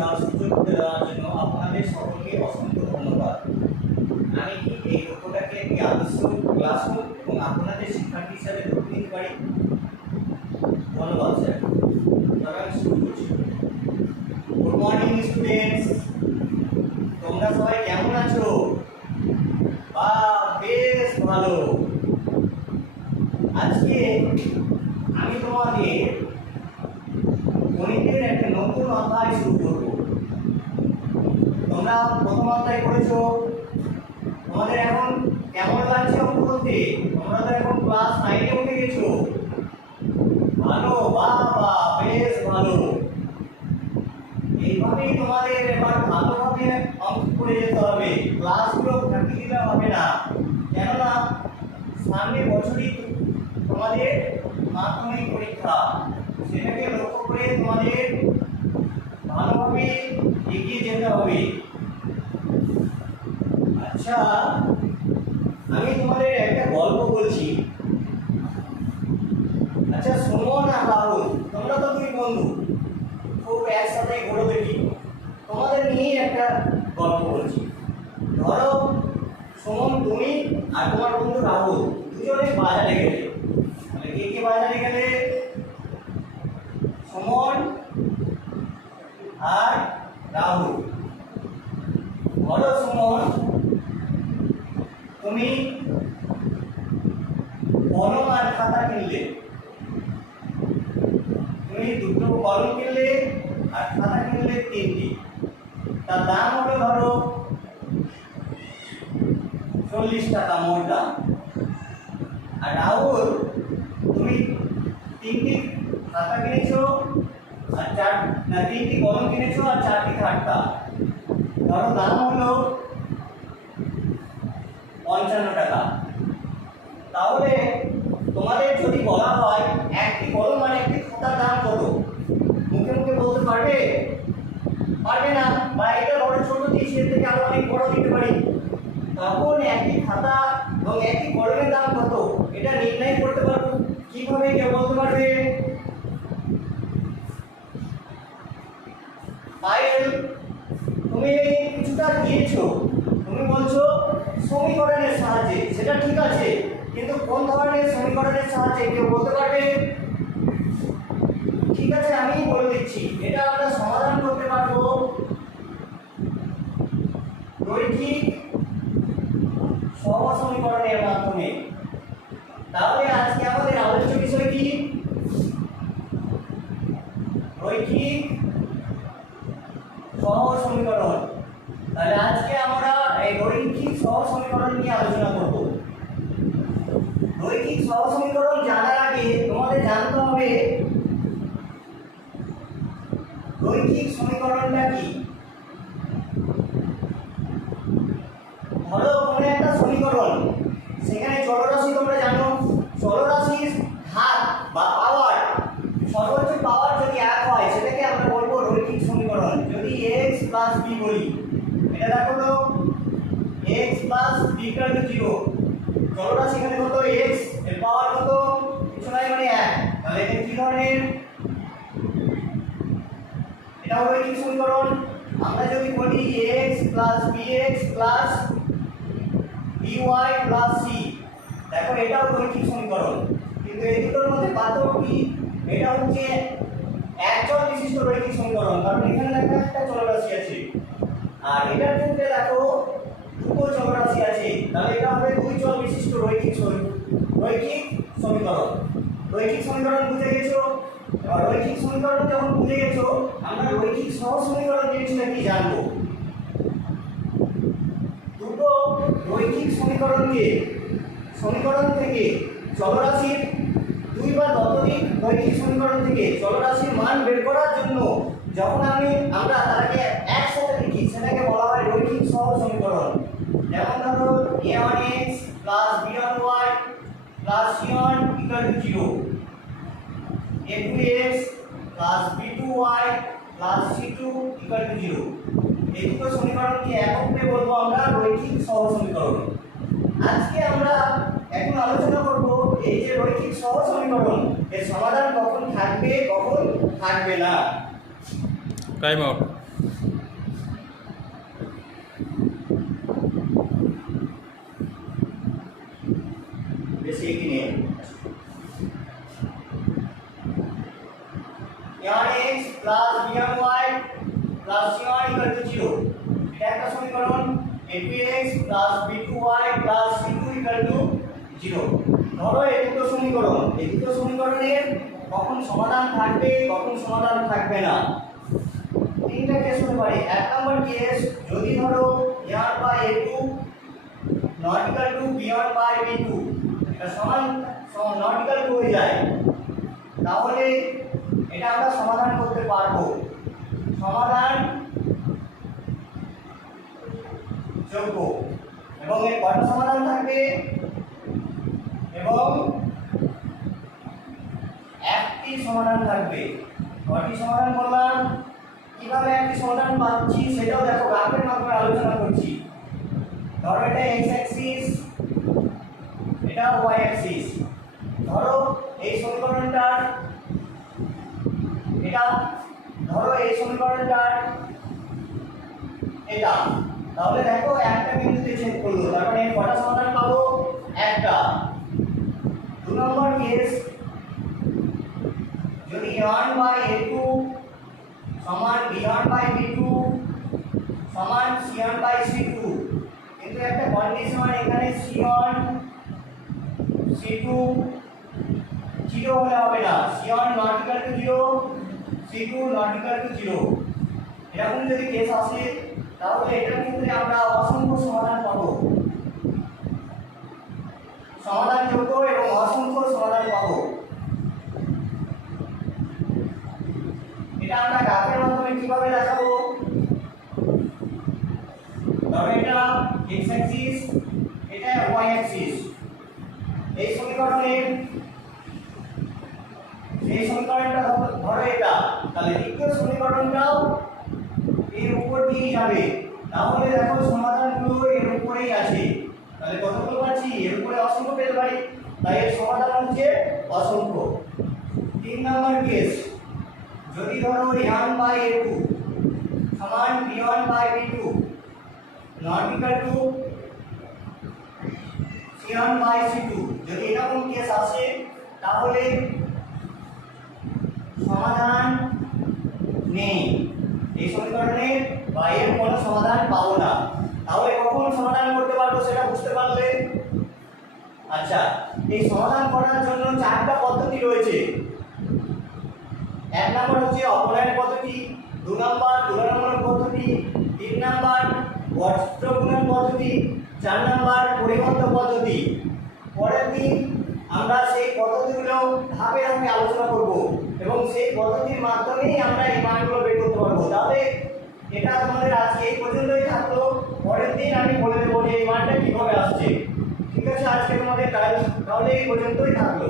দেওয়ার সুযোগ দেওয়ার জন্য আপনাদের সকলকে অসংখ্য ধন্যবাদ। আমি কি এই লক্ষ্যটাকে একটি আদর্শ ক্লাসরুম এবং আপনাদের শিক্ষার্থী হিসাবে ধরে নিতে পারি? ধন্যবাদ স্যার। তবে আমি শুরু করছি। গুড মর্নিং স্টুডেন্টস, তোমরা সবাই কেমন আছো? বা বেশ ভালো। আজকে আমি তোমাদের গণিতের একটা নতুন অধ্যায় শুরু করব। তোমরা প্রথম অধ্যায় করেছো, তোমাদের এখন কেমন লাগছে অঙ্ক করতে? তোমরা তো এখন ক্লাস 9-এ উঠে গেছো। ভালো, বাবা বেশ ভালো। এইভাবেই তোমাদের এবার ভালোভাবে অঙ্ক করে যেতে হবে, ক্লাসগুলো ফাঁকি দিলে হবে না। কেননা সামনে বছরই তোমাদের মাধ্যমিক পরীক্ষা, সেটাকে লক্ষ্য করে তোমাদের ভালোভাবে এগিয়ে যেতে হবে। আচ্ছা, আমি তোমাদের একটা গল্প বলছি। আচ্ছা সুমন আর রাহুল, তোমরা তো দুই বন্ধু, খুব একসাথে ঘুরে দেখি। তোমাদের নিয়েই একটা গল্প বলছি। ধরো সুমন, তুমি আর তোমার বন্ধু রাহুল দুজনে বাজারে গেলে। মানে কে কে বাজারে গেলে? সুমন আর রাহুল। ধরো সুমন, তুমি কলম আর খাতা কিনলে। তুমি দুটো কলম কিনলে আর খাতা কিনলে 3টি। তার দাম হলো ধরো 40 টাকা মোট দাম। আর রাহুল, তুমি 3টি খাতা কিনেছো আর 3টি কলম কিনেছো আর 4টি খাতা। ধরো দাম হলো 55 টাকা। তাহলে তোমাদের যদি বলা হয় একটি কলম আর একটি খাতার দাম কত, মুখে মুখে বলতে পারবে? পারবে না। বা এটা বড় ছোট দিয়েছি, এর থেকে আরো অনেক বড় দিতে পারি। তখন একটি খাতা এবং একটি কলমের দাম কত এটা নির্ণয় করতে পারবো কিভাবে? কেউ বলতে পারবে? পায়েল, তুমি কিছুটা দিয়েছো, তুমি বলছো সমীকরণের সাহায্যে। সেটা ঠিক আছে, কিন্তু কোন ধরনের সমীকরণের সাহায্যে কেউ বলতে পারবে? ঠিক আছে, আমি বলে দিচ্ছি। এটা আমরা সমাধান করতে পারবো রৈখিক সহজ সমীকরণের মাধ্যমে। তাহলে আজকে আমাদের আলোচ্য বিষয় কি? রৈখিক সহজ সমীকরণ। তাহলে আজকে আমরা এই রৈখিক সহজ সমীকরণ নিয়ে আলোচনা করব। রৈখিক সহজ সমীকরণ জানার আগে তোমাদের জানতে হবে রৈখিক সমীকরণটা কি। ধরো কোনো একটা সমীকরণ, সেখানে চলরাশি, তোমরা জানো চলরাশির ঘাত বা পাওয়ার, সর্বোচ্চ পাওয়ার যদি 1 হয় সেটাকে আমরা বলবো রৈখিক সমীকরণ। যদি x + b বলি, এটা দেখো তো x + b = 0। চলরাশি এখানে কত? x, এর পাওয়ার কত? কিছু নাই, মানে 1। তাহলে এটা কি ধরনের? এটা হলো রৈখিক সমীকরণ। আমরা যদি বলি x + bx + by + c, দেখো এটাও রৈখিক সমীকরণ। কিন্তু এই দুটোর মধ্যে পার্থক্য কি? এটা হচ্ছে একচল বিশিষ্ট রৈখিক সমীকরণ, কারণ এখানে দেখো একটা চলরাশি আছে, আর এটার ক্ষেত্রে দেখো দুটো চলরাশি আছে। তাহলে এটা হবে দুই চল বিশিষ্ট রৈখিক সমীকরণ। রৈখিক সমীকরণ বুঝে গেছো? এবার রৈখিক সমীকরণ যখন বুঝে গেছো, আমরা রৈখিক সহজ সমীকরণ জিনিসটা কি জানবো। দুটো রৈখিক সমীকরণ থেকে চলরাশির দুই বা ততোধিক রৈখিক সমীকরণ থেকে চলরাশির মান বের করার জন্য যখন আমরা তাকে একসাথে লিখি, সেটাকে বলা হয় রৈখিক সহজ সমীকরণ। যেমন ধরো a1x + b1y + c1 = 0, a2x + b2y + c2 = 0। এই দুটো সমীকরণকে একত্রে বলবো আমরা রৈখিক সহজ সমীকরণ। আজকে আমরা এখন আলোচনা করব এই যে রৈখিক সহজ সমীকরণ, এর সমাধান কখন থাকবে কখন থাকবে না। Time out. নিয়ে a1x plus b1y plus c1 equal to 0 এটা একটা সমীকরণ a2x plus b2y plus c2 equal to 0 ধরো এই দুটো সমীকরণের কখন সমাধান থাকবে কখন সমাধান থাকবে না তিনটা কেস হতে পারে এক নম্বর কেস যদি ধরো a1 by a2 not equal to b1 by b2 এটা সমান not equal to হয়ে যায় তাহলে এটা আমরা সমাধান করতে পারবো সমাধান যোগ্য এবং এর কত সমাধান থাকবে এবং একটি সমাধান থাকবে কয়টি সমাধান করলাম কিভাবে একটি সমাধান পাচ্ছি সেটাও দেখো গ্রাফের মাধ্যমে আলোচনা করছি ধরো এটা x অ্যাক্সিস এটা y অ্যাক্সিস ধরো এই সমীকরণটার এটা ধরো এই সমীকরণটার এটা তাহলে দেখো একটা বিন্দুতে ছেদ করলো তার মানে এর কয়টা সমাধান পাবো একটা দুই নম্বর কেস যদি a1 by a2 সমান b1 by b2 সমান c1 by c2 কিন্তু একটা কন্ডিশন এখানে c1 c2 0 হলে হবে না c1 not equal to 0 c2 not equal to 0 এরকম যদি কেস আসে তাহলে এটার ক্ষেত্রে আমরা অসংখ্য সমাধান পাবো সমাধানযোগ্য এবং অসংখ্য সমাধান পাবো এটা আমরা গ্রাফের মাধ্যমে কিভাবে দেখাবো তবে এটা x অ্যাক্সিস এটা y অ্যাক্সিস এই সমীকরণটা ধরো এটা তাহলে দ্বিতীয় সমীকরণটাও এর উপর দিয়ে যাবে তাহলে দেখো সমাধানগুলো এর উপরেই আছে তাহলে কতগুলো পাচ্ছি এর উপরে অসংখ্য পেতে পারি তাই এর সমাধান হচ্ছে অসংখ্য তিন নম্বর কেস যদি ধরো a1 by a2 সমান b1 by b2 not equal to c1 by c2 যদি এরকম কেস আসে তাহলে সমাধান নেই এই সমীকরণের বাইরের কোনো সমাধান পাবো না তাহলে কখন সমাধান করতে পারবো সেটা বুঝতে পারলে আচ্ছা এই সমাধান করার জন্য চারটা পদ্ধতি রয়েছে এক নম্বর হচ্ছে অপনয়ন পদ্ধতি দুই নম্বর তুলনামূলক পদ্ধতি তিন নম্বর বজ্রগুণন পদ্ধতি চার নম্বর পরিবর্তন পদ্ধতি পরের দিন আমরা সেই পদ্ধতিগুলো ধাপে ধাপে আলোচনা করব এবং সেই পদ্ধতির মাধ্যমেই আমরা এই মানগুলো বের করতে পারবো তাহলে এটা তোমাদের আজকে এই পর্যন্তই থাকলো পরের দিন আমি বলে দেবো যে এই মানটা কিভাবে আসছে ঠিক আছে আজকে তোমাদের কাজ তাহলে এই পর্যন্তই থাকলো।